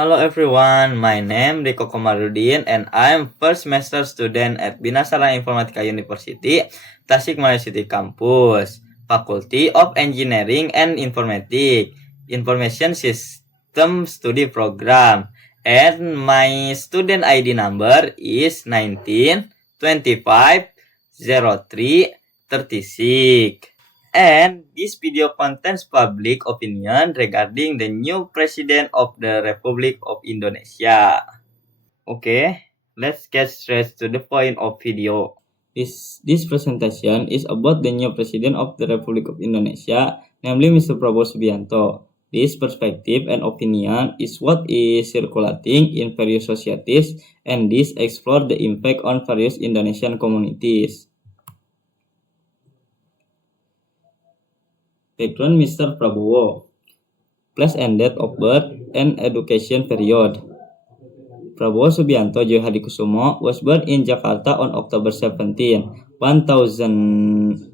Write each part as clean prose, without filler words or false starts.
Hello everyone, my name Riko Komarudin and I'm first semester student at Binasara Informatika University, Tasikmalaya City Campus, Faculty of Engineering and Informatics, Information System Study Program, and my student ID number is 19 25 03 36. And this video contains public opinion regarding the new president of the Republic of Indonesia. Okay, let's get straight to the point of video. This presentation is about the new president of the Republic of Indonesia, namely Mr. Prabowo Subianto. This perspective and opinion is what is circulating in various societies, and this explore the impact on various Indonesian communities. Background Mr. Prabowo. Place and date of birth and education period. Prabowo Subianto Joyo Hadikusumo was born in Jakarta on October 17, 1009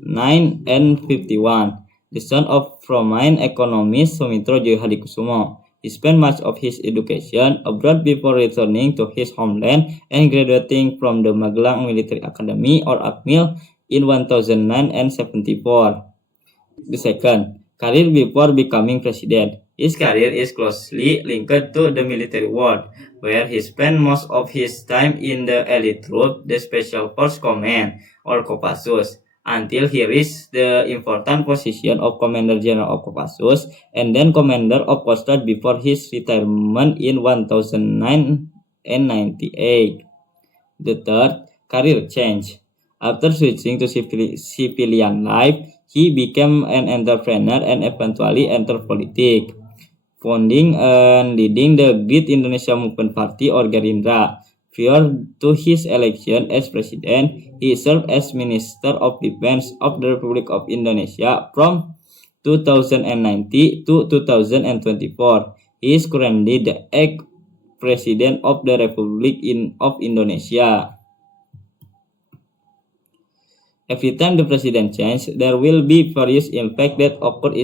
and 51, the son of prominent economist Sumitro Joyo Hadikusumo. He spent much of his education abroad before returning to his homeland and graduating from the Magelang Military Academy or AKMIL in 1009 and 74. The second, career before becoming president. His career is closely linked to the military world, where he spent most of his time in the elite troop, the Special Force Command, or Kopassus, until he reached the important position of Commander General of Kopassus and then Commander of Coast Guard before his retirement in 1009 and 98. The third, career change. After switching to civilian life, he became an entrepreneur and eventually entered politics, founding and leading the Great Indonesia Movement Party or Gerindra. Prior to his election as president, he served as Minister of Defense of the Republic of Indonesia from 2019 to 2024. He is currently the ex-president of the Republic of Indonesia. Every time the president changes, there will be various impacts that occur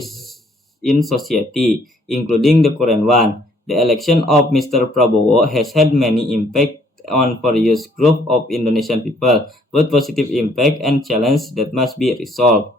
in society, including the current one. The election of Mr. Prabowo has had many impacts on various groups of Indonesian people, both positive impact and challenge that must be resolved.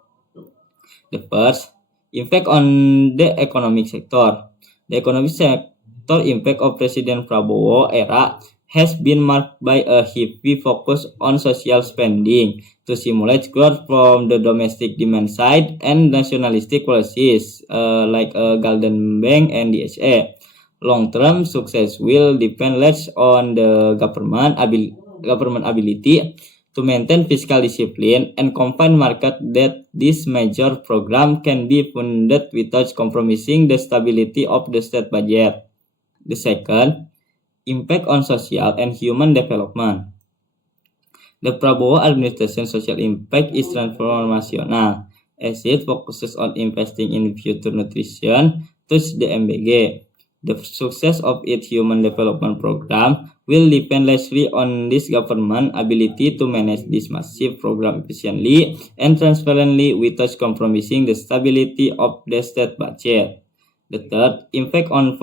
The first, impact on the economic sector. The economic sector impact of President Prabowo era has been marked by a heavy focus on social spending to stimulate growth from the domestic demand side and nationalistic policies like Golden Bank and DHA. Long-term success will depend less on the government ability to maintain fiscal discipline and confine market that this major program can be funded without compromising the stability of the state budget. The second, impact on social and human development. The Prabowo administration social impact is transformational, as it focuses on investing in future nutrition through the MBG. The success of its human development program will depend largely on this government ability to manage this massive program efficiently and transparently without compromising the stability of the state budget. The third, impact on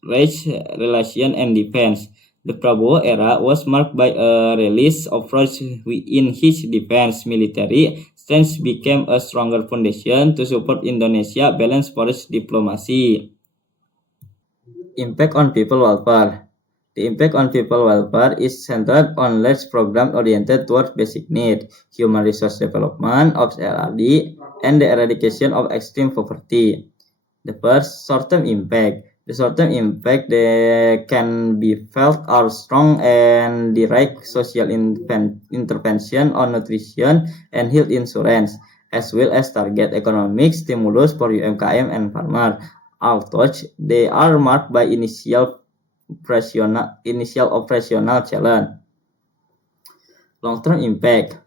race relation and defense. The Prabowo era was marked by a release of trust in his defense military. Strength became a stronger foundation to support Indonesia balanced force diplomacy. Impact on people welfare. The impact on people welfare is centered on large programs oriented towards basic needs, human resource development of LRD, and the eradication of extreme poverty. The first, short-term impact. The short-term impact that can be felt are strong and direct social intervention on nutrition and health insurance, as well as target economic stimulus for UMKM and farmers. Although they are marked by initial operational challenge. Long-term impact.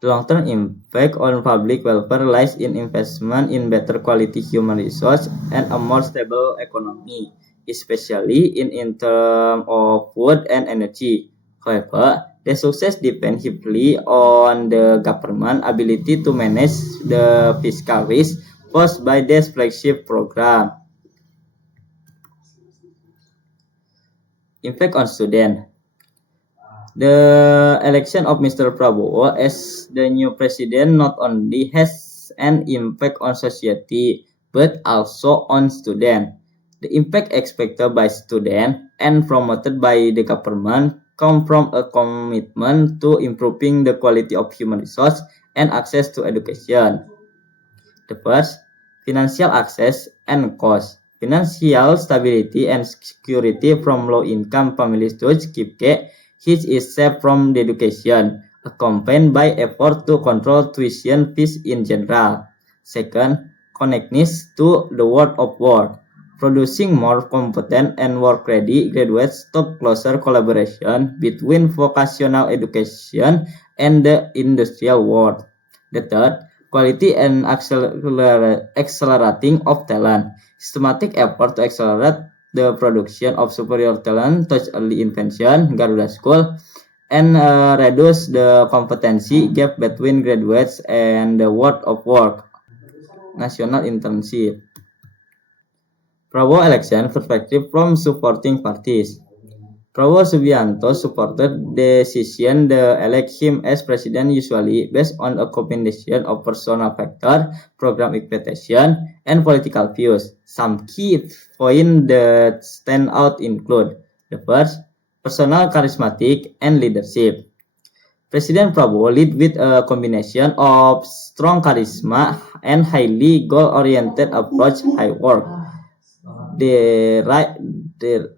The long-term impact on public welfare lies in investment in better quality human resource and a more stable economy, especially in terms of food and energy. However, the success depends heavily on the government ability to manage the fiscal risk posed by this flagship program. Impact on student. The election of Mr. Prabowo as the new president not only has an impact on society but also on students. The impact expected by students and promoted by the government come from a commitment to improving the quality of human resource and access to education. The first, financial access and cost. Financial stability and security from low-income families to keep which is saved from the education, accompanied by effort to control tuition fees in general. Second, connectedness to the world of work. Producing more competent and work-ready graduates to closer collaboration between vocational education and the industrial world. The third, quality and accelerating of talent. Systematic effort to accelerate the production of superior talent, touch early invention, Garuda School, and reduce the competency gap between graduates and the world of work. National internship. Prabowo election perspective from supporting parties. Prabowo Subianto supported the decision to elect him as president usually based on a combination of personal factor, program expectation, and political views. Some key points that stand out include the first, personal charismatic and leadership. President Prabowo lead with a combination of strong charisma and highly goal-oriented approach high work. The right the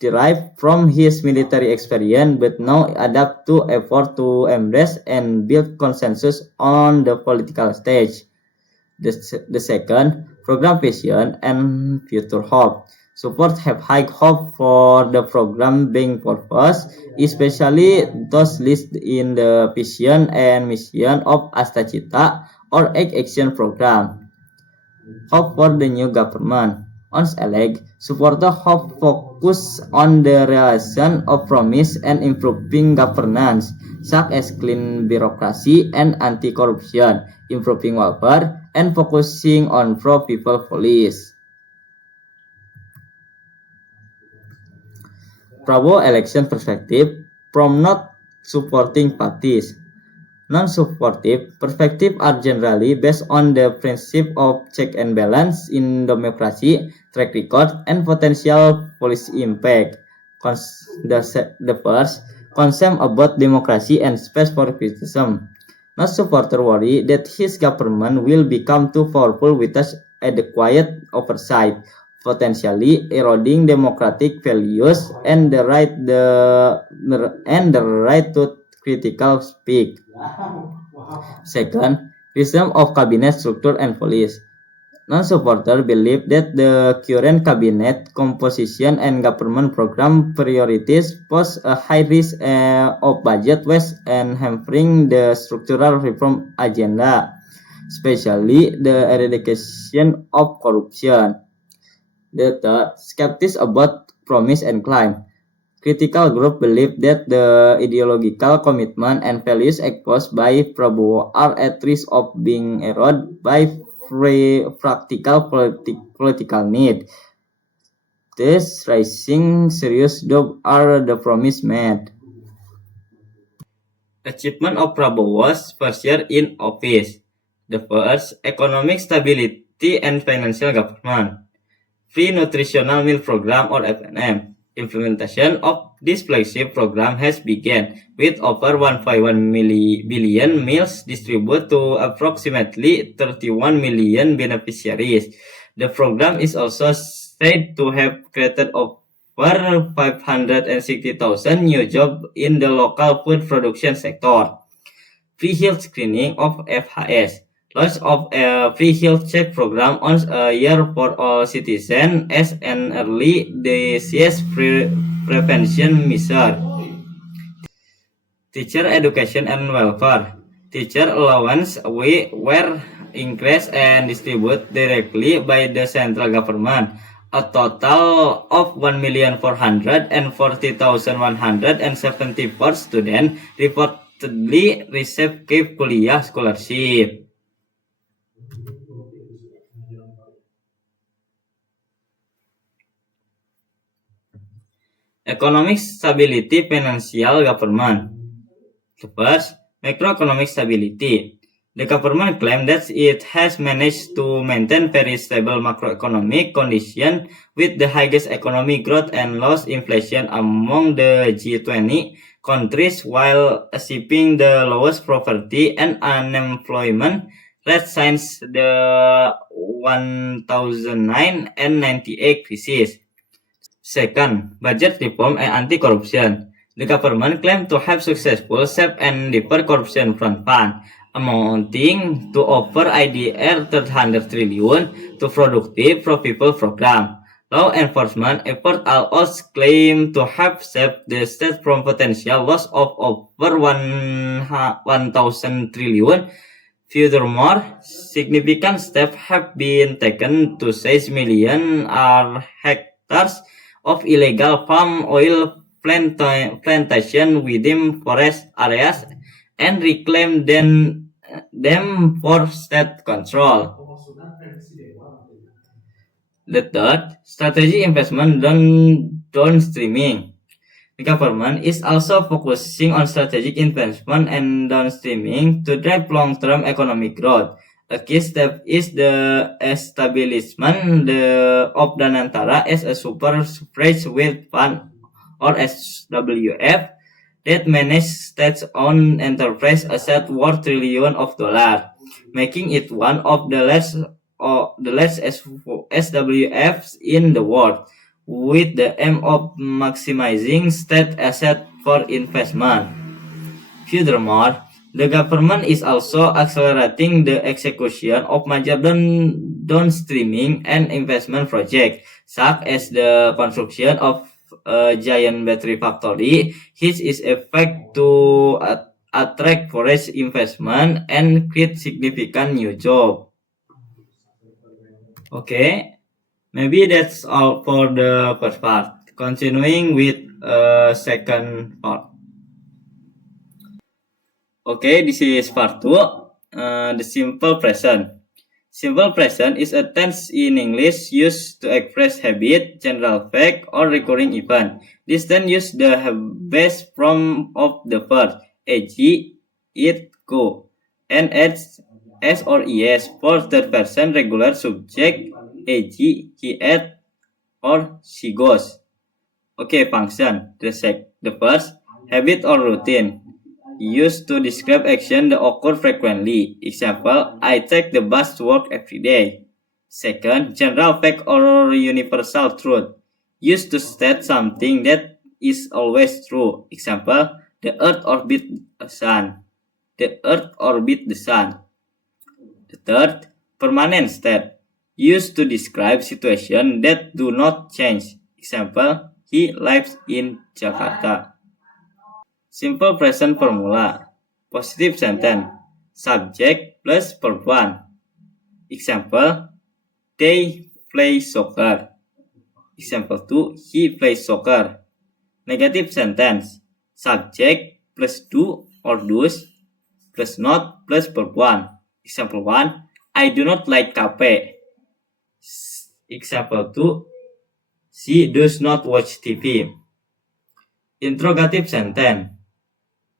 derived from his military experience but now adapt to effort to embrace and build consensus on the political stage. The second, program vision and future hope. Support have high hope for the program being proposed, especially those listed in the vision and mission of Asta Cita or Action Program. Hope for the new government. Once elected, supporters hope focus on the realization of promise and improving governance, such as clean bureaucracy and anti-corruption, improving welfare, and focusing on pro-people policy. Prabowo election perspective from not supporting parties. Non-supportive perspectives are generally based on the principle of check and balance in democracy, track record, and potential policy impact. The first, concern about democracy and space for criticism. Non-supporters worry that his government will become too powerful without adequate oversight, potentially eroding democratic values and the right to critical speak. Second, wisdom of cabinet structure and policy. Non-supporters believe that the current cabinet composition and government program priorities pose a high risk of budget waste and hampering the structural reform agenda, especially the eradication of corruption. The third, skeptics about promise and climb. Critical groups believe that the ideological commitment and values exposed by Prabowo are at risk of being eroded by practical political need. Thus, raising serious doubt are the promise made. Achievement of Prabowo's first year in office. The first, economic stability and financial government. Free Nutritional Meal Program or FNM. Implementation of this flagship program has begun, with over 1.1 billion meals distributed to approximately 31 million beneficiaries. The program is also said to have created over 560,000 new jobs in the local food production sector. Free health screening of FHS. Launch of a free health check program once a year for all citizens as an early disease prevention measure. Teacher education and welfare. Teacher allowance were increased and distributed directly by the central government. A total of 1,440,174 students reportedly received KIP Kuliah scholarship. Economic stability, financial government. The first, macroeconomic stability. The government claims that it has managed to maintain very stable macroeconomic conditions with the highest economic growth and lowest inflation among the G20 countries while achieving the lowest poverty and unemployment rate since the 1009 and 98 crisis. Second, budget reform and anti-corruption. The government claimed to have successfully saved and deferred corruption front fund, amounting to over IDR 300 trillion to productive pro-people program. Law enforcement efforts are also claimed to have saved the state from potential loss of over 1,000 trillion. Furthermore, significant steps have been taken to seize million hectares of illegal palm oil plantation within forest areas and reclaim them for state control. The third, strategic investment downstreaming. The government is also focusing on strategic investment and downstreaming to drive long-term economic growth. A key step is the establishment of Danantara as a super spread wealth fund or SWF that manages state-owned enterprise asset worth trillions of dollars, making it one of the largest SWFs in the world, with the aim of maximizing state asset for investment. Furthermore, the government is also accelerating the execution of major downstreaming and investment projects, such as the construction of a giant battery factory, which is effect to attract foreign investment and create significant new jobs. Okay, maybe that's all for the first part. Continuing with second part. Okay, this is part 2. The simple present. Simple present is a tense in English used to express habit, general fact, or recurring event. This tense uses the base form of the verb, e.g., it, go, and adds s or es for third person regular subject, e.g., he ate or she goes. Okay, function. The first, habit or routine. Used to describe action that occur frequently. Example, I take the bus to work every day. Second, general fact or universal truth. Used to state something that is always true. Example, the earth orbits the sun. The earth orbits the sun. The third, permanent state. Used to describe situations that do not change. Example, he lives in Jakarta. Simple present formula. Positive sentence. Subject plus verb 1. Example, they play soccer. Example 2, he plays soccer. Negative sentence. Subject plus do or does plus not plus verb 1. Example 1, I do not like cafe. Example 2, she does not watch TV. Interrogative sentence.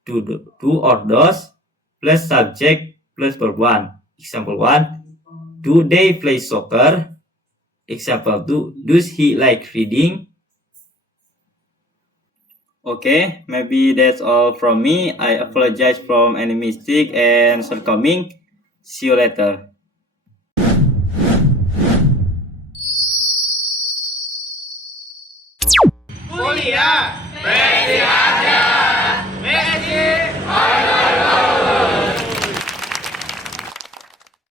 Do or does plus subject plus verb 1. Example 1, do they play soccer? Example 2, does he like reading? Okay, maybe that's all from me. I apologize from any mistake and shortcoming. See you later. Kuliah, Presidensi.